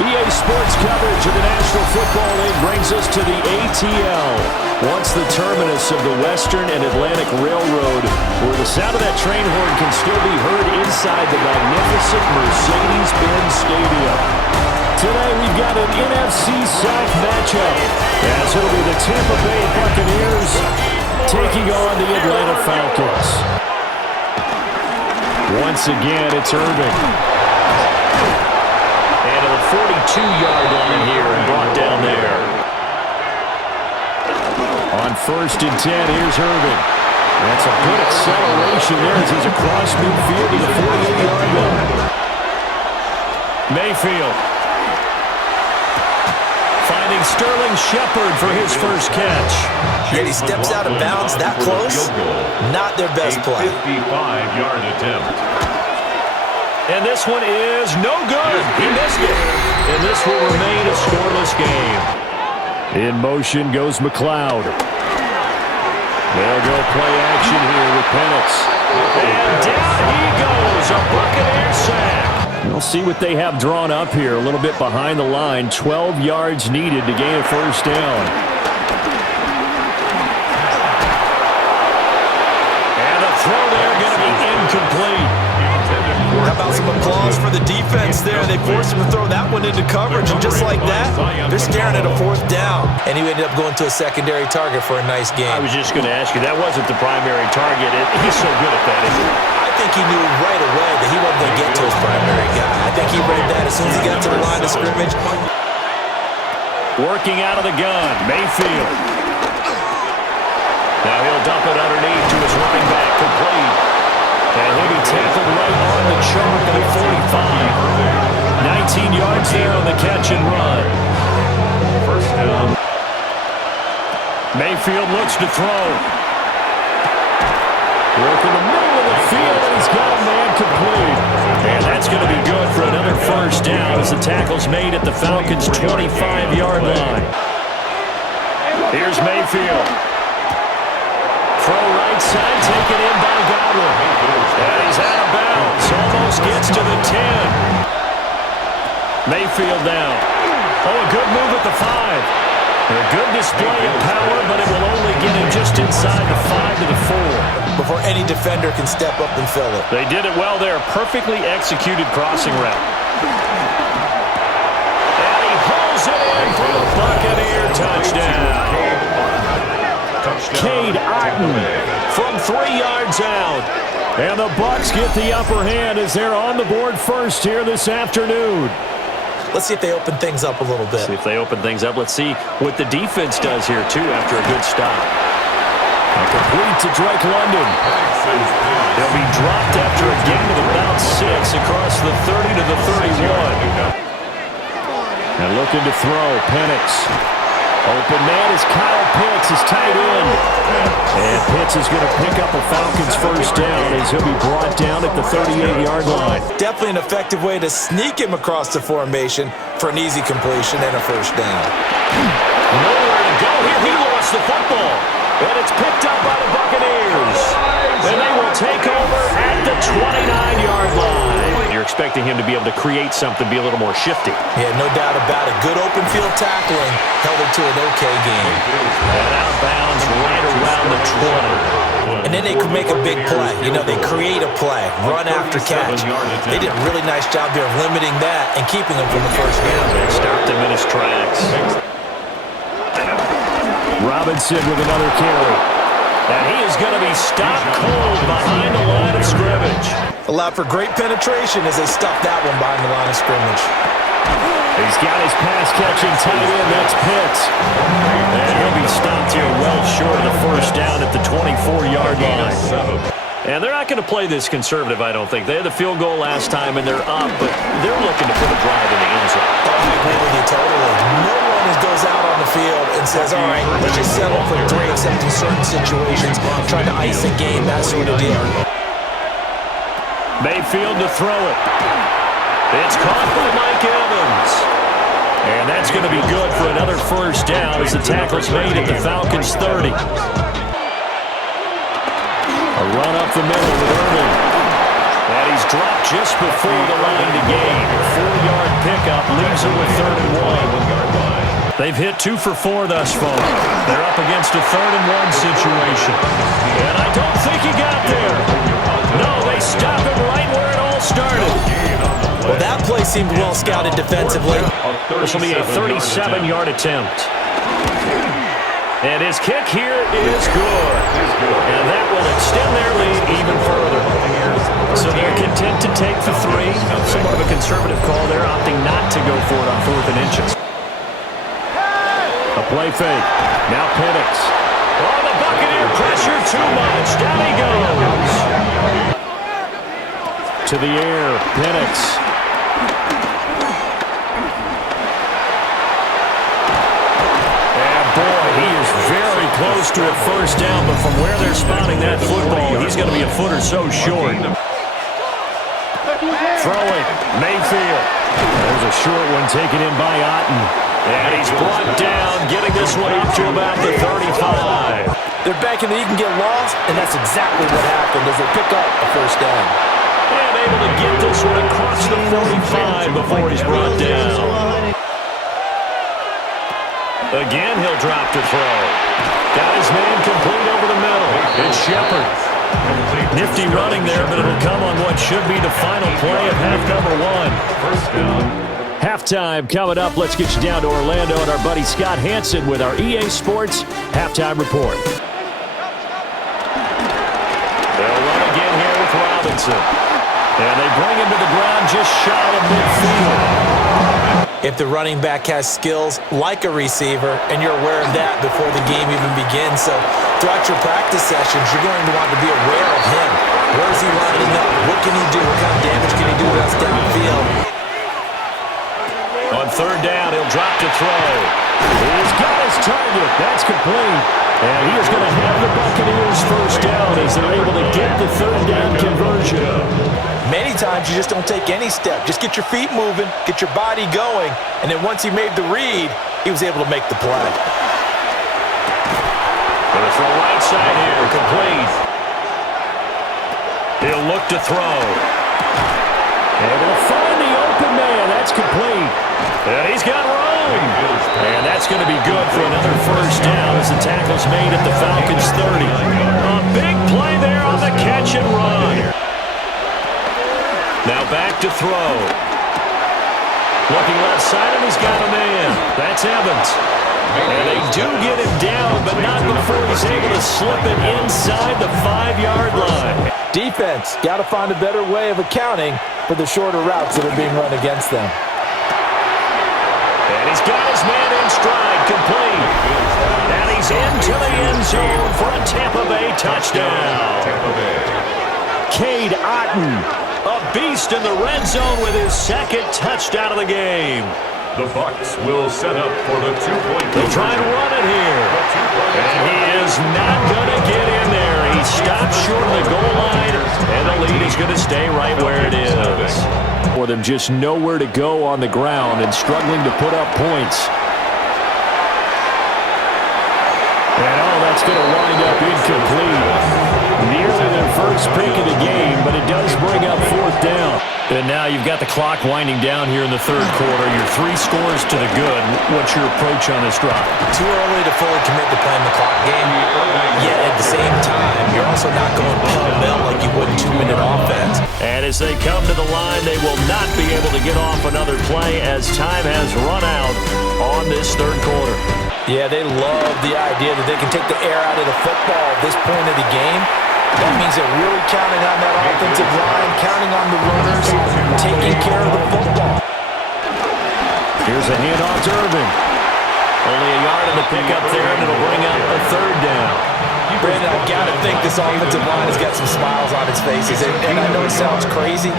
EA Sports coverage of the National Football League brings us to the ATL. Once the terminus of the Western and Atlantic Railroad, where the sound of that train horn can still be heard inside the magnificent Mercedes-Benz Stadium. Today we've got an NFC South matchup, as it'll be the Tampa Bay Buccaneers taking on the Atlanta Falcons. Once again, it's Irving. And a 42-yard line here and brought down there. On 1st and 10, here's Irving. That's a good acceleration there as he's across midfield to the 48-yard line. Mayfield. Finding Sterling Shepard for his first catch. Yet he steps out of bounds that close. Not their best play. 55-yard attempt. And this one is no good. He missed it. And this will remain a scoreless game. In motion goes McLeod. They'll go play action here with Penix. And down he goes. A Buccaneer sack. We'll see what they have drawn up here. A little bit behind the line. 12 yards needed to gain a first down. And the throw there going to be incomplete. How about some applause for the defense there? They forced him to throw that one into coverage, and just like that, they're staring at a 4th down. And he ended up going to a secondary target for a nice game. I was just going to ask you, that wasn't the primary target. He's so good at that, isn't he? I think he knew right away that he wasn't going to get to his primary guy. I think he read that as soon as he got to the line of scrimmage. Working out of the gun, Mayfield. Now he'll dump it underneath to his running back, complete. And he'll be tackled right on the chalk at 45. 19 yards there on the catch and run. First down. Mayfield looks to throw. Working the middle of the field, and he's got a man complete. And that's going to be good for another first down as the tackle's made at the Falcons' 25-yard line. Here's Mayfield. Throw right side, taken in by Gaudin. And he's out of bounds. Almost gets to the 10. Mayfield now. Oh, a good move at the 5. A good display of power, but it will only get him just inside the 5 to the 4. Before any defender can step up and fill it. They did it well there. Perfectly executed crossing route. And he hauls it in for the Buccaneer touchdown. Gaudin from 3 yards out. And the Bucs get the upper hand as they're on the board first here this afternoon. Let's see if they open things up a little bit. See if they open things up. Let's see what the defense does here, too, after a good stop. A complete to Drake London. He'll be dropped after a gain of about 6 across the 30 to the 31. And looking to throw, Penix. Open man is Kyle Pitts, his tight end. And Pitts is going to pick up a Falcons first down as he'll be brought down at the 38-yard line. Definitely an effective way to sneak him across the formation for an easy completion and a first down. Nowhere to go here. He lost the football. And it's picked up by the Buccaneers. And they will take over at the 29-yard line. You're expecting him to be able to create something, be a little more shifty. Yeah, no doubt about it. Good open field tackling held it to an okay game. And out of bounds right around the 20. And then they could make a big play. You know, they create a play, run after catch. They did a really nice job here of limiting that and keeping him from the first down. They stopped him in his tracks. Robinson with another carry. And he is going to be stopped cold behind the line of scrimmage. Allowed for great penetration as they stuffed that one behind the line of scrimmage. He's got his pass-catching tight end. That's Pitts. And he'll be stopped here well short of the first down at the 24-yard line. And they're not going to play this conservative, I don't think. They had the field goal last time, and they're up, but they're looking to put a drive in the end zone. Oh, I agree with you totally. No one goes out on the field and says, all right, let's just settle for 3 except in certain situations, trying to ice the game, that sort of deal. Mayfield to throw it. It's caught by Mike Evans. And that's going to be good for another first down as the tackle's made at the Falcons' 30. A run up the middle with Irving. And he's dropped just before the line to gain. 4-yard pickup leaves it with 3rd and 1. They've hit 2 for 4 thus far. They're up against a 3rd and 1 situation. And I don't think he got there. No, they stop him right where it all started. Well, that play seemed well scouted defensively. This will be a 37-yard attempt. And his kick here is good. And that will extend their lead even further. So they're content to take the 3. Somewhat of a conservative call there, opting not to go for it on 4th and inches. A play fake. Now Penix. Oh, the Buccaneer pressure too much. Down he goes. To the air. Penix. He is very close to a first down, but from where they're spotting that football, he's going to be a foot or so short. Throwing, Mayfield. There's a short one taken in by Otten. And he's brought down, getting this one up to about the 35. They're banking that he can get lost, and that's exactly what happened as they pick up a first down. And able to get this one across the 45 before he's brought down. Again, he'll drop to throw. Got his man complete over the middle. It's Shepard. Nifty running there, but it'll come on what should be the final play of half number 1. First down. Halftime coming up. Let's get you down to Orlando and our buddy Scott Hansen with our EA Sports Halftime Report. They'll run again here with Robinson. And they bring him to the ground just shy of midfield. If the running back has skills like a receiver, and you're aware of that before the game even begins, so throughout your practice sessions, you're going to want to be aware of him. Where is he lining up? What can he do? What kind of damage can he do to us downfield? On 3rd down, he'll drop to throw. He's got his target. That's complete. And he is going to have the Buccaneers first down as they're able to get the 3rd down conversion. Many times you just don't take any step. Just get your feet moving, get your body going, and then once he made the read, he was able to make the play. Going to throw right side here, complete. He'll look to throw. Able to find the open man. That's complete. And he's got room. And that's going to be good for another first down as the tackle's made at the Falcons' 30. A big play there on the catch and run. Now back to throw. Looking left side, and he's got a man. That's Evans. And they do get him down, but not before he's able to slip it inside the 5-yard line. Defense, got to find a better way of accounting for the shorter routes that are being run against them. And he's got his man in stride, complete. And he's into the end zone for a Tampa Bay touchdown. Cade Otten. A beast in the red zone with his 2nd touchdown of the game. The Bucs will set up for the 2-point. They'll try and run it here. And he is not going to get in there. He stopped short of the goal line, and the lead is going to stay right where it is. For them just nowhere to go on the ground and struggling to put up points. And that's going to wind up incomplete. Nearly their first pick of the game, but it does bring up 4th down. And now you've got the clock winding down here in the 3rd quarter. Your 3 scores to the good. What's your approach on this drive? Too early to fully commit to playing the clock game. Yet at the same time, you're also not going pell-mell like you would in 2-minute offense. And as they come to the line, they will not be able to get off another play as time has run out on this 3rd quarter. Yeah, they love the idea that they can take the air out of the football at this point of the game. That means they're really counting on that offensive line, counting on the runners, taking care of the football. Here's a handoff to Irvin. Only a yard in the pickup there, and it'll bring up a 3rd down. Brandon, I've got to think this offensive line has got some smiles on its faces, and I know it sounds crazy.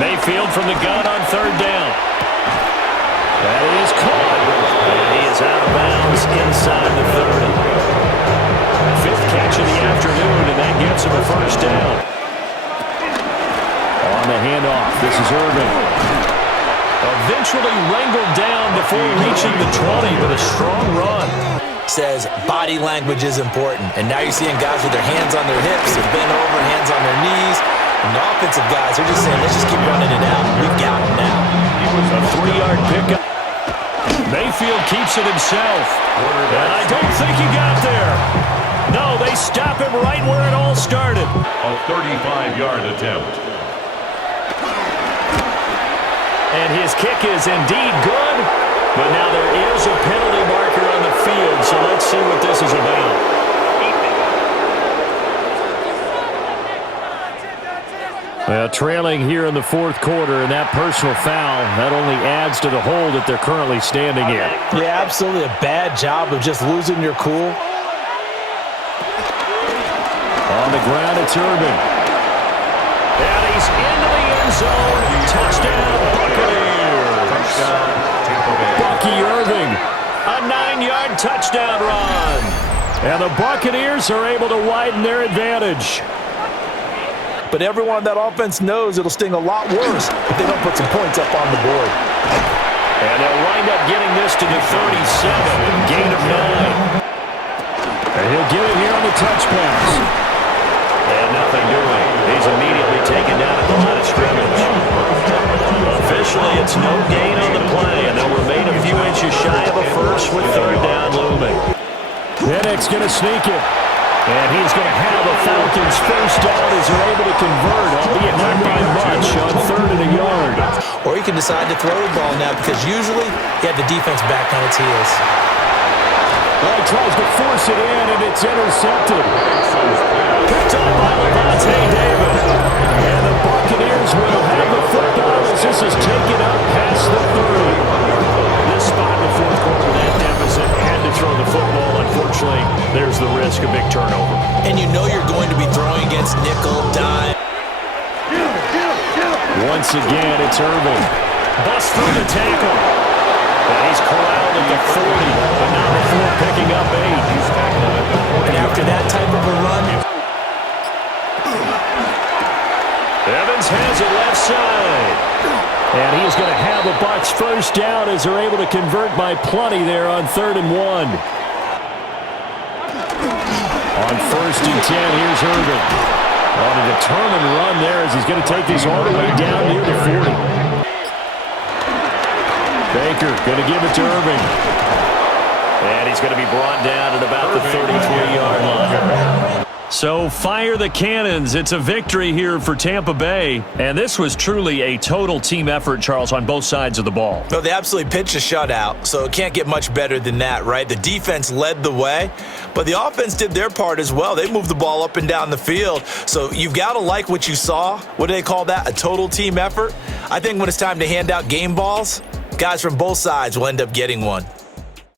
Mayfield from the gun on 3rd down. That is caught. And he is out of bounds inside the 30. 5th catch of the afternoon, and that gets him a first down. On the handoff, this is Irvin. Eventually wrangled down before reaching the 20, but a strong run. Says body language is important, and now you're seeing guys with their hands on their hips, they're bent over, hands on their knees, And the offensive guys, they're just saying, let's just keep running it out. We've got him now. A 3-yard pickup. Mayfield keeps it himself. And I don't think he got there. No, they stop him right where it all started. A 35-yard attempt. And his kick is indeed good. But now there is a penalty marker on the field, so let's see what this is about. Well, trailing here in the fourth quarter, and that personal foul, that only adds to the hole that they're currently standing in. Yeah, absolutely a bad job of just losing your cool. On the ground, it's Urban. And he's into the end zone. Touchdown, Buccaneers. Touchdown, Tampa Bay. Bucky Irving, a 9-yard touchdown run. And the Buccaneers are able to widen their advantage. But everyone on that offense knows it'll sting a lot worse if they don't put some points up on the board. And they'll wind up getting this to the 37, gain of 9. And he'll get it here on the touch pass. And nothing doing. He's immediately taken down at the line of scrimmage. Officially, it's no gain on the play, and they'll remain a few inches shy of a first with third down looming. Penix going to sneak it. And he's going to have a Falcons first down as they're able to convert, albeit not by much, on 3rd and a yard. Or you can decide to throw the ball now because usually you have the defense back on its heels. Well, he tries to force it in, and it's intercepted. Picked up by Levante David. And the Buccaneers will have the football as this is taken up past the 30. This spot in the fourth quarter, that deficit had to throw the football. Unfortunately, there's the risk of big turnover. And you know you're going to be throwing against nickel, dime. Once again, it's Irving. Bust through the tackle. And he's corralled at the 40, but now before picking up 8. And after that type of a run, Evans has it left side. And he's going to have a Bucs first down as they're able to convert by plenty there on 3rd and 1. On 1st and 10, here's Irving. On a determined run there as he's going to take this all the way down near the 40. Baker going to give it to Irving. And he's going to be brought down at about the 33-yard line. So fire the cannons. It's a victory here for Tampa Bay. And this was truly a total team effort, Charles, on both sides of the ball. no, they absolutely pitched a shutout, so it can't get much better than that, right? The defense led the way, but the offense did their part as well. They moved the ball up and down the field, so you've got to like what you saw. What do they call that? A total team effort? I think when it's time to hand out game balls, guys from both sides will end up getting one.